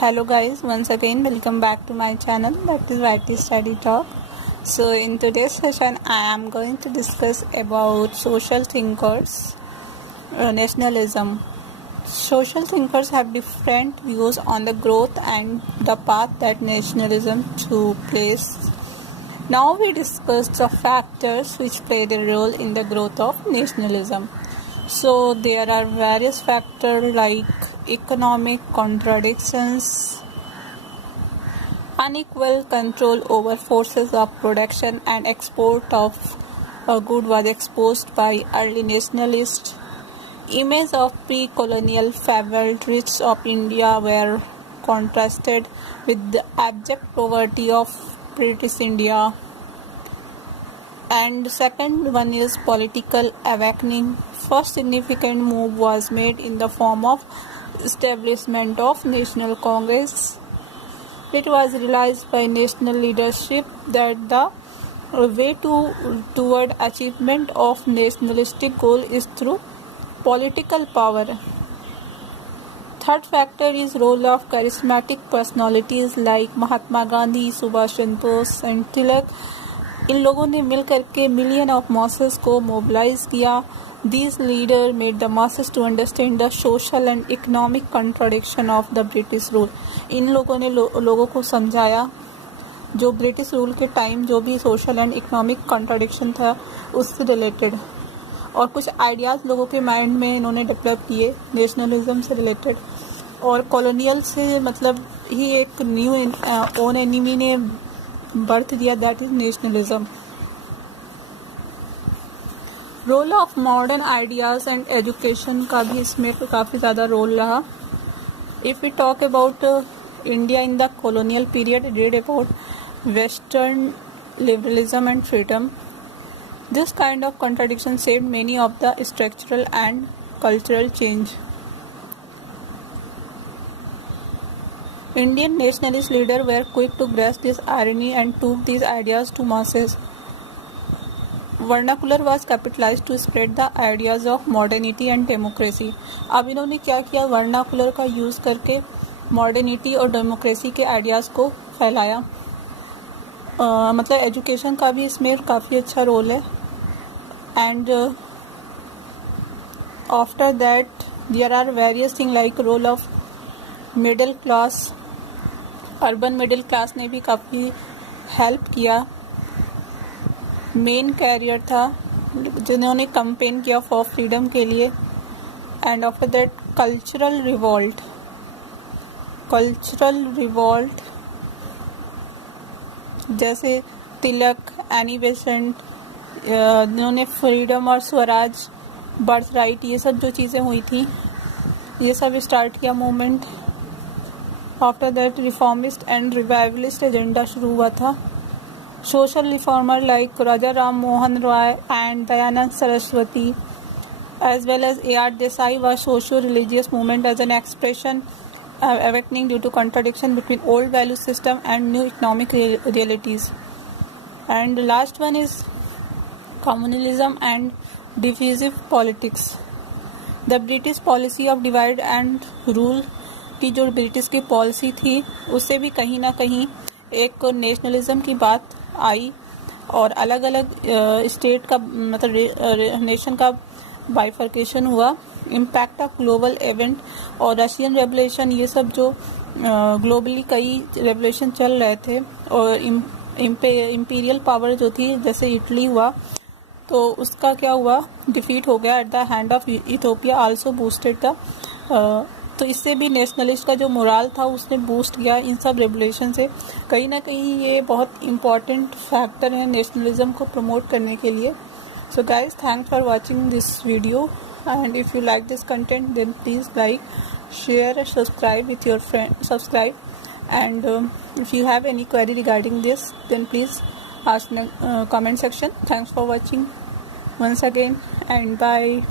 Hello guys, once again welcome back to my channel, that is YT Study Talk. So in today's session I am going to discuss about social thinkers, nationalism. Social thinkers have different views on the growth and the path that nationalism to place. Now we discuss the factors which play the role in the growth of nationalism. So there are various factors like economic contradictions, unequal control over forces of production and export of a good was exposed by early nationalists. Image of pre-colonial fabled rich of India were contrasted with the abject poverty of British India. And the second one is political awakening. First significant move was made in the form of establishment of National Congress. It was realized by national leadership that the way toward achievement of nationalistic goal is through political power. Third factor is role of charismatic personalities like Mahatma Gandhi, Subhash Chandra Bose and Tilak. इन लोगों ने मिल करके million of masses को mobilise किया. These leaders made the masses to understand the social and economic contradiction of the British rule. इन लोगों ने लोगों को समझाया जो ब्रिटिश रूल के टाइम जो भी सोशल एंड इकोनॉमिक कॉन्ट्राडिक्शन था उससे रिलेटेड, और कुछ आइडियाज़ लोगों के माइंड में इन्होंने डेवलप किए नेशनलिज्म से रिलेटेड. और कॉलोनियल से मतलब ही एक न्यू ओन एनिमी ने बर्थ दिया, that is nationalism. Role of modern ideas and education का भी इसमें काफ़ी ज़्यादा रोल रहा. If we talk about India in the colonial period, read about western liberalism and freedom. This kind of contradiction shaped many of the structural and cultural change. Indian nationalist leaders were quick to grasp this irony and took these ideas to masses. Vernacular was capitalized to spread the ideas of modernity and democracy. अब इन्होंने क्या किया, vernacular का use करके modernity और democracy के ideas को फैलाया. मतलब एजुकेशन का भी इसमें काफ़ी अच्छा रोल है. And after that there are various thing like role of middle class. Urban middle class ने भी काफ़ी हेल्प किया. मेन कैरियर था जिन्होंने कैंपेन किया फॉर फ्रीडम के लिए. And after that cultural revolt जैसे तिलक, एनी बेसेंट, जिन्होंने फ्रीडम और स्वराज, बर्थ राइट, ये सब जो चीज़ें हुई थी ये सब स्टार्ट किया movement. After that reformist and revivalist agenda शुरू हुआ था. Social reformer like Raja Ram Mohan Roy and Dayanand Saraswati as well as A.R. Desai was socio-religious movement as an expression awakening due to contradiction between old value system and new economic realities. And the last one is communalism and divisive politics. The British policy of divide and rule की जो British की policy थी उससे भी कहीं ना कहीं एक नेशनलिज्म की बात आई और अलग अलग स्टेट का मतलब नेशन का बाइफर्केशन हुआ. इम्पैक्ट ऑफ ग्लोबल इवेंट और रशियन रेवोल्यूशन, ये सब जो ग्लोबली कई रेवोल्यूशन चल रहे थे और इम्पीरियल पावर जो थी जैसे इटली हुआ तो उसका क्या हुआ, डिफीट हो गया at the hand of Ethiopia. Also boosted the तो इससे भी नेशनलिस्ट का जो मोराल था उसने बूस्ट किया इन सब रेवोल्यूशन से. कहीं ना कहीं ये बहुत इम्पॉर्टेंट फैक्टर है नेशनलिज्म को प्रमोट करने के लिए. So guys, thanks for watching this video, and if you like this content then please like, share and subscribe with your friend. And if you have any query regarding this then please ask in the comment section. Thanks for watching once again and bye.